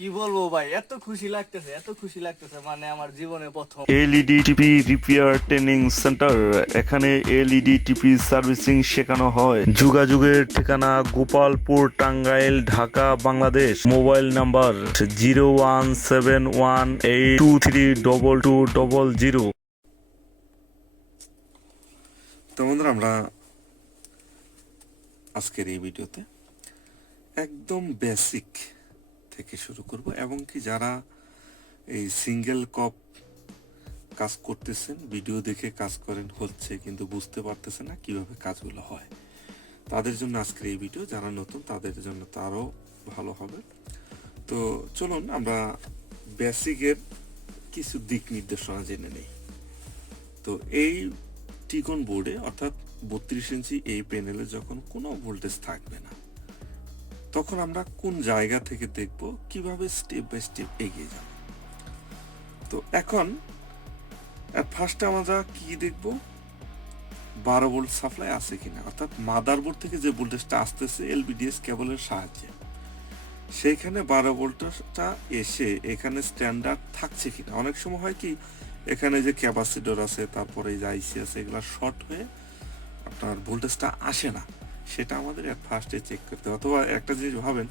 কি বলব ভাই? এত খুশি লাগতেছে এত খুশি লাগতেছে মানে আমার জীবনে প্রথম। LED TV repair training centre এখানে এলইডি টিভি সার্ভিসিং শেখানো হয়। যোগাযোগের ঠিকানা Gopalpur Tangail Dhaka Bangladesh. Mobile number zero one seven one eight two three double two double zero. তো বন্ধুরা আমরা আজকের এই ভিডিওতে একদম বেসিক থেকে শুরু করব এবং কি যারা এই সিঙ্গেল কপ কাজ করতেছেন ভিডিও দেখে কাজ করেন হচ্ছে কিন্তু বুঝতে পারতেছে না কীভাবে কাজগুলো হয়। তাদের জন্য আজকের এই ভিডিও যারা নতুন তাদের জন্য তারও ভালো হবে। তো চলুন, আমরা বেসিকের কিছু দিক নির্দেশনা জেনে নেই। তো এই টিকন বোর্ডে অর্থাৎ বত্রিশ ইঞ্চি এই প্যানেলে যখন কোনো ভোল্টেজ থাকবে না তখন আমরা কোন জায়গা থেকে দেখব, কীভাবে স্টেপ বাই স্টেপ এগিয়ে যাব। তো এখন ফার্স্টে আমরা কি দেখব? বারো ভোল্ট সাপ্লাই আছে কিনা? অর্থাৎ মাদারবোর্ড থেকে যে ভোল্টেজটা আসতেছে এলবিডিএস কেবলের সাহায্যে। সেইখানে বারো ভোল্টটা এসে এখানে স্ট্যান্ডার্ড থাকছে কিনা? অনেক সময় হয় কি, এখানে যে ক্যাপাসিটর আছে, তারপরে যে আইসি আছে, এগুলো শর্ট হয়ে আপনার ভোল্টেজটা আসে না। সেটা আমাদের ফার্স্টে চেক করতে হবে। অথবা একটা জিনিস ভাবেন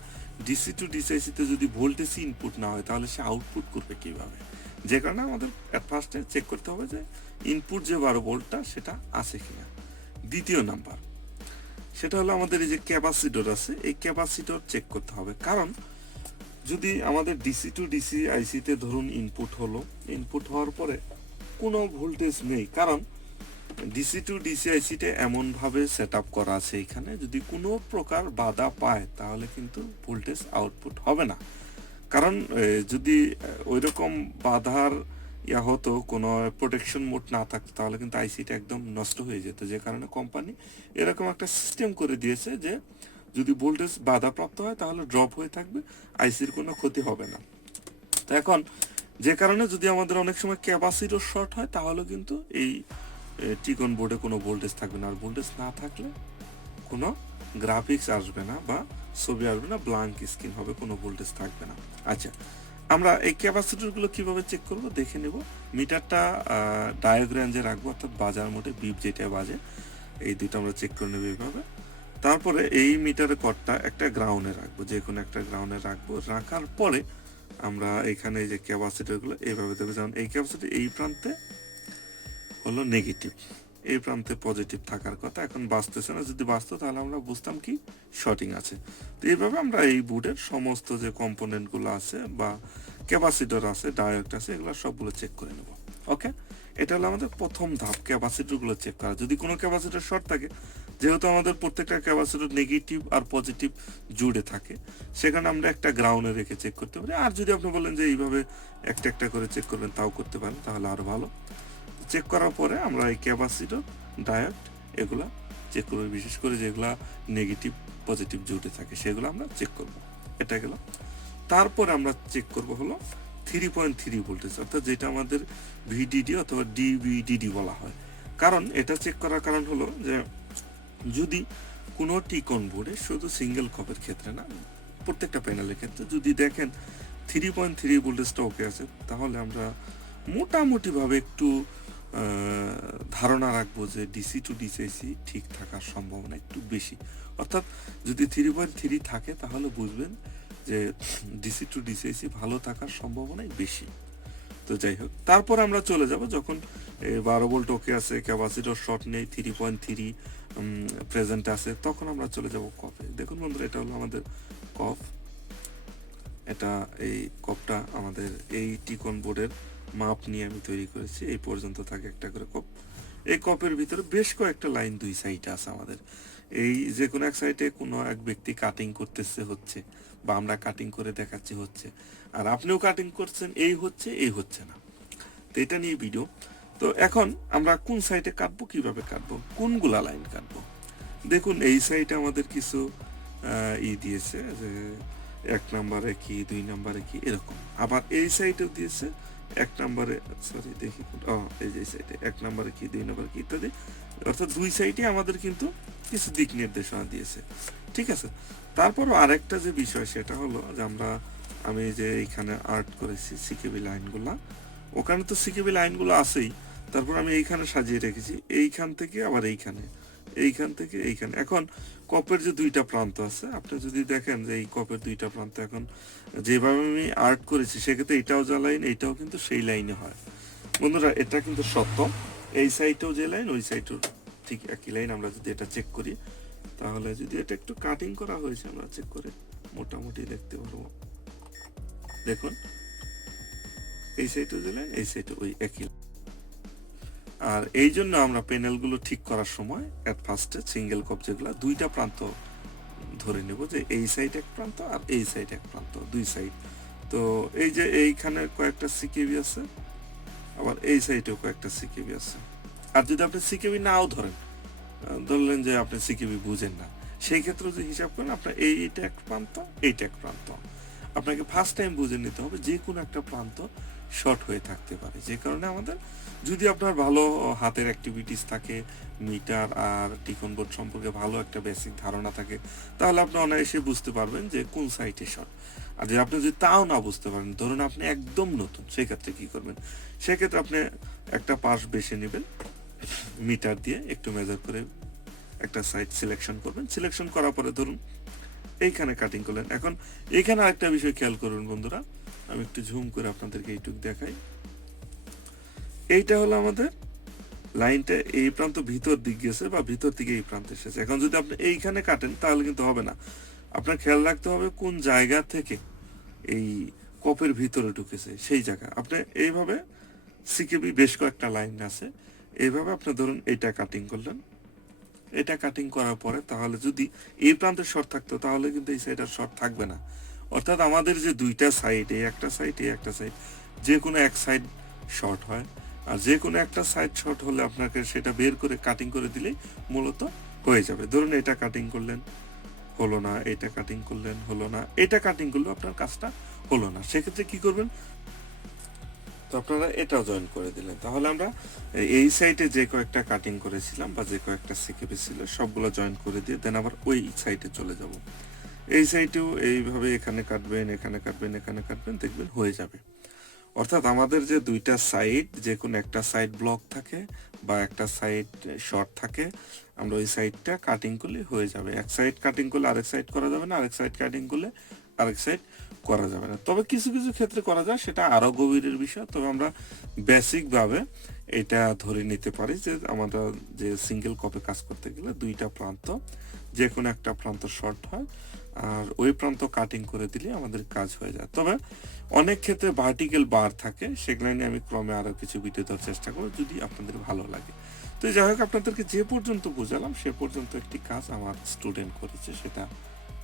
ডিসি টু ডিসিআইসিতে যদি ভোল্টেজ ইনপুট না হয়, তাহলে সে আউটপুট করবে কীভাবে? যে কারণে আমাদের ফার্স্টে চেক করতে হবে যে ইনপুট যে বারো ভোল্টটা সেটা আছে কিনা। দ্বিতীয় নাম্বার সেটা হলো আমাদের এই যে ক্যাপাসিটর আছে, এই ক্যাপাসিটর চেক করতে হবে। কারণ যদি আমাদের ডিসি টু ডিসি আইসিতে ধরুন ইনপুট হলো ইনপুট হওয়ার পরে কোনো ভোল্টেজ নেই। কারণ ডিসি টু ডিসি আইসিতে এমনভাবে সেট আপ করা আছে এখানে, যদি কোনো প্রকার বাধা পায়, তাহলে কিন্তু ভোল্টেজ আউটপুট হবে না। কারণ যদি ওই রকম বাধার ইয়া হতো, কোনো প্রোটেকশন মোড না থাকতো, তাহলে কিন্তু আইসিটা একদম নষ্ট হয়ে যেত। যে কারণে কোম্পানি এরকম একটা সিস্টেম করে দিয়েছে যে, যদি ভোল্টেজ বাধাপ্রাপ্ত হয়, তাহলে ড্রপ হয়ে থাকবে আইসির কোনো ক্ষতি হবে না। তো এখন, যে কারণে যদি আমাদের অনেক সময় ক্যাপাসিটর শর্ট হয়, তাহলে কিন্তু এই টিকন বোর্ডে কোনো ভোল্টেজ থাকবে না। আর ভোল্টেজ না থাকলে কোনো গ্রাফিক্স আসবে না বা ছবি আসবে না ব্লাঙ্ক স্ক্রিন হবে, কোনো ভোল্টেজ থাকবে না। আচ্ছা আমরা এই ক্যাপাসিটরগুলো কীভাবে চেক করব? দেখে নেব। মিটারটা ডায়োগ্রামে রাখব, অর্থাৎ বাজার মোটে বিপ যেটা বাজে, এই দুটো আমরা চেক করে নেব এইভাবে। তারপরে এই মিটারের কটটা একটা গ্রাউন্ডে রাখব, যে কোনো একটা গ্রাউন্ডে রাখব। রাখার পরে আমরা এখানে যে ক্যাপাসিটরগুলো এইভাবে দেবো যেমন এই ক্যাপাসিটি এই প্রান্তে হলো নেগেটিভ এই প্রান্তে পজিটিভ থাকার কথা এখন বাঁচতেছে না। যদি বাঁচতো তাহলে আমরা বুঝতাম কি শর্টিং আছে। তো এইভাবে আমরা এই বোর্ডের সমস্ত যে কম্পোনেন্টগুলো আছে বা ক্যাপাসিটর আছে ডায়োড আছে, এগুলো সবগুলো চেক করে নেব। ওকে এটা হলো আমাদের প্রথম ধাপ ক্যাপাসিটরগুলো চেক করা। যদি কোনো ক্যাপাসিটর শর্ট থাকে, যেহেতু আমাদের প্রত্যেকটা ক্যাপাসিটর নেগেটিভ আর পজিটিভ জুড়ে থাকে, সেখানে আমরা একটা গ্রাউন্ডে রেখে চেক করতে পারি। আর যদি আপনি বলেন যে এইভাবে একটা একটা করে চেক করবেন, তাও করতে পারেন, তাহলে আরও ভালো। চেক করার পরে আমরা এই ক্যাপাসিটর ডায়োড এগুলা চেক করব। বিশেষ করে যেগুলা নেগেটিভ পজিটিভ জুটে থাকে, সেগুলো আমরা চেক করব। এটা গেল। তারপরে আমরা চেক করব হলো থ্রি পয়েন্ট থ্রি ভোল্টেজ অর্থাৎ যেটা আমাদের ভিডিডি অথবা ডিভিডিডি বলা হয়। কারণ এটা চেক করার কারণ হলো যে যদি কোনো টিকন বোর্ডে শুধু সিঙ্গেল কপের ক্ষেত্রে না, প্রত্যেকটা প্যানেলের ক্ষেত্রে যদি দেখেন থ্রি পয়েন্ট থ্রি ভোল্টেজটা ওকে আছে, তাহলে আমরা মোটামুটিভাবে একটু ধারণা রাখব যে ডিসি টু ডিসিআইসি ঠিক থাকার সম্ভাবনা একটু বেশি। অর্থাৎ যদি থ্রি পয়েন্ট থ্রি থাকে, তাহলে বুঝবেন যে ডিসি টু ডিসিআইসি ভালো থাকার সম্ভাবনাই বেশি। তো যাই হোক, তারপর আমরা চলে যাব যখন বারো ভোল্ট ওকে আছে ক্যাপাসিটর শর্ট নেই থ্রি পয়েন্ট থ্রি প্রেজেন্ট আছে, তখন আমরা চলে যাব কফে। দেখুন বন্ধুরা, এটা হলো আমাদের কফ। এটা এই কপটা আমাদের এই টিকন বোর্ডের মাপ নিয়ে আমি তৈরি করেছি। এই পর্যন্ত থাকে একটা করে কপ। এই কপের ভিতরে বেশ কয়েকটা লাইন দুই সাইডে আছে আমাদের। এই যে কোনো এক সাইডে কোনো এক ব্যক্তি কাটিং করতেছে হচ্ছে বা আমরা কাটিং করে দেখাচ্ছি হচ্ছে। আর আপনিও কাটিং করছেন, এই হচ্ছে এই হচ্ছে না। তো এটা নিয়ে ভিডিও তো এখন আমরা কোন সাইডে কাটবো, কীভাবে কাটবো, কোনগুলা লাইন কাটবো? দেখুন, এই সাইডে আমাদের কিছু ই দিয়েছে যে এক নম্বরে কি, দুই নম্বরে কি, এরকম। আবার এই সাইডেও দিয়েছে এক নম্বরে সরি দেখি এই যে সাইডে এক নম্বরে কি, দুই নম্বরে কি ইত্যাদি। অর্থাৎ দুই সাইডে আমাদের কিন্তু কিছু দিক নির্দেশনা দিয়েছে। ঠিক আছে? তারপরও আরেকটা যে বিষয়, সেটা হলো যে আমরা, আমি যে এইখানে আর্ট করেছি সিকেবি লাইনগুলা ওখানে তো সিকেবি লাইনগুলো আছেই। তারপর আমি এইখানে সাজিয়ে রেখেছি। এইখান থেকে আবার এইখানে। এইখান থেকে এইখানে। এখন কপের যে দুইটা প্রান্ত আছে, আপনি যদি দেখেন যে এই কপের দুইটা প্রান্ত এখন যেভাবে আমি আর্ট করেছি, সেক্ষেত্রে এটাও যা লাইন, এটাও কিন্তু সেই লাইনে হয়। বন্ধুরা, এটা কিন্তু সত্য। এই সাইডেও যে লাইন, ওই সাইডেও ঠিক একই লাইন। আমরা যদি এটা চেক করি, তাহলে যদি এটা একটু কাটিং করা হয়েছে, আমরা চেক করে মোটামুটি দেখতে পারব। দেখুন, এই সাইডে যে লাইন, এই সাইডে ওই একই line। আর এই জন্য আমরা প্যানেলগুলো ঠিক করার সময় এট ফার্স্টে সিঙ্গেল কপ যেগুলো দুইটা প্রান্ত ধরে নেব যে এই সাইড এক প্রান্ত আর এই সাইড এক প্রান্ত, দুই সাইড তো এই যে এইখানে কয়েকটা সিকেবি আছে, আবার এই সাইডেও কয়েকটা সিকেবি আছে। আর যদি আপনি সিকেবি নাও ধরেন ধরলেন যে আপনি সিকেবি বুঝেন না, সেই ক্ষেত্রে যে হিসাব করেন আপনার এই এইটা এক প্রান্ত, এইটা এক প্রান্ত। আপনাকে ফার্স্ট টাইম বুঝে নিতে হবে যে কোনো একটা প্রান্ত শর্ট হয়ে থাকতে পারে। যে কারণে আমাদের যদি আপনার ভালো হাতের অ্যাক্টিভিটিস থাকে মিটার আর টিকন বোর্ড সম্পর্কে ভালো একটা বেসিক ধারণা থাকে, তাহলে আপনি অনায়াসে বুঝতে পারবেন যে কোন সাইটে শর্ট আর যদি আপনি যদি তাও না বুঝতে পারেন, ধরুন আপনি একদম নতুন, সেক্ষেত্রে কি করবেন? সেক্ষেত্রে আপনি একটা পাশ বেছে নেবেন মিটার দিয়ে একটু মেজার করে একটা সাইড সিলেকশন করবেন। সিলেকশন করার পরে ধরুন, এইখানে কাটিং করলেন। এখন এখানে আরেকটা বিষয় খেয়াল করুন বন্ধুরা আমি একটু ঝুম করে আপনাদেরকে এইটুক দেখাই। এইটা হলো আমাদের লাইনটা এই প্রান্ত ভিতর দিক গেছে বা ভিতর দিকে এই প্রান্তে এসেছে। এখন যদি আপনি এইখানে কাটেন, তাহলে কিন্তু হবে না। আপনার খেয়াল রাখতে হবে কোন জায়গা থেকে এই কপের ভিতরে ঢুকেছে, সেই জায়গা। আপনি এইভাবে সিকেবি বেশ কয়েকটা লাইন আছে। এইভাবে আপনি ধরুন এটা কাটিং করলেন। এটা কাটিং করার পরে তাহলে যদি এই প্রান্তে শর্ট থাকতো, তাহলে কিন্তু এই সাইড শর্ট থাকবে না। অর্থাৎ আমাদের যে দুইটা সাইড এই একটা সাইড এই একটা সাইড যে কোনো এক সাইড শর্ট হয়। আর যে কোনো একটা সাইড শর্ট হলে আপনাকে সেটা বের করে কাটিং করে দিলেই মূলত হয়ে যাবে। ধরুন এটা কাটিং করলেন, হলো না, এটা কাটিং করলেন, হলো না, এটা কাটিং করলেও আপনার কাজটা হলো না। সেক্ষেত্রে কি করবেন? তো আপনারা এটাও জয়েন করে দিলেন। তাহলে আমরা এই সাইডে যে কয়েকটা কাটিং করেছিলাম বা যে কয়েকটা সিকেপি ছিল, সবগুলো জয়েন করে দিয়ে দেন আবার ওই সাইডে চলে যাব। এই সাইডেও এইভাবে এখানে কাটবেন এখানে কাটবেন এখানে কাটবেন, দেখবেন হয়ে যাবে। অর্থাৎ আমাদের যে দুইটা সাইড যে কোনো একটা সাইড ব্লক থাকে বা একটা সাইড শর্ট থাকে, আমরা ওই সাইডটা কাটিং করলে হয়ে যাবে। এক সাইড কাটিং করলে আরেক সাইড করা যাবে না, আরেক সাইড কাটিং করলে আরেক সাইড করা যাবে না। তবে কিছু কিছু ক্ষেত্রে করা যায়, সেটা আরও গভীরের বিষয়। তবে আমরা বেসিকভাবে এটা ধরে নিতে পারি যে আমরা যে সিঙ্গেল কপে কাজ করতে গেলে দুইটা প্রান্ত যে কোনো একটা প্রান্ত শর্ট হয়, আর ওই প্রান্ত কাটিং করে দিলে আমাদের কাজ হয়ে যায়। তবে অনেক ক্ষেত্রে ভার্টিক্যাল বার থাকে, সেগুলো নিয়ে আমি ক্রমে আরও কিছু ভিডিও দেওয়ার চেষ্টা করব যদি আপনাদের ভালো লাগে। তো যাই হোক, আপনাদেরকে যে পর্যন্ত বোঝালাম, সে পর্যন্ত একটি কাজ আমার স্টুডেন্ট করেছে, সেটা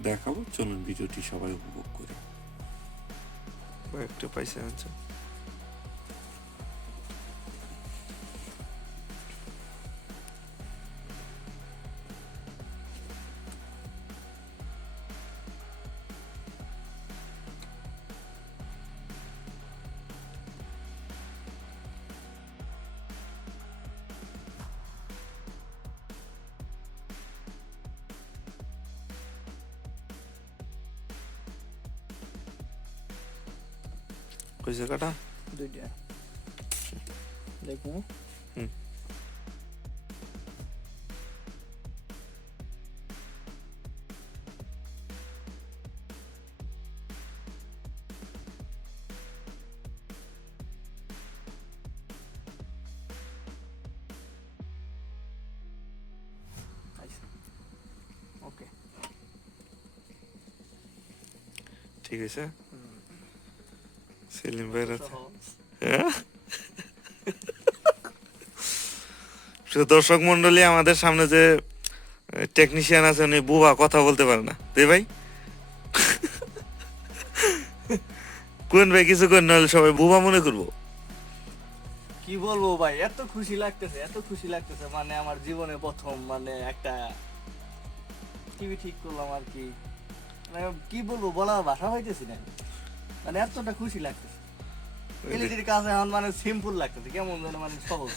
দেখাবো। চলুন ভিডিওটি সবাই উপভোগ করি। একটা পয়সা আছে। ওই জায়গাটা দুইটা দেখব হুম। ওকে ঠিক আছে সেলিম ভাইয়ের হ্যাঁ? দর্শক মন্ডলী আমাদের সামনে যে টেকনিশিয়ান আছে উনি বুবা কথা বলতে পারে না। দে ভাই। কোন ভাই কিছু কোন নাহলে সবাই বুবা মনে করব। কি বলব ভাই এত খুশি লাগতেছে এত খুশি লাগতেছে মানে আমার জীবনে প্রথম মানে একটা টিভি ঠিক করলাম আর কি। মানে কি বলব বলার ভাষা হইতেছি না। মানে এতটা খুশি লাগতেছে। এলইডির কাছে এখন মানে সিম্পল লাগতেছে কেমন যেন মানে সহজ।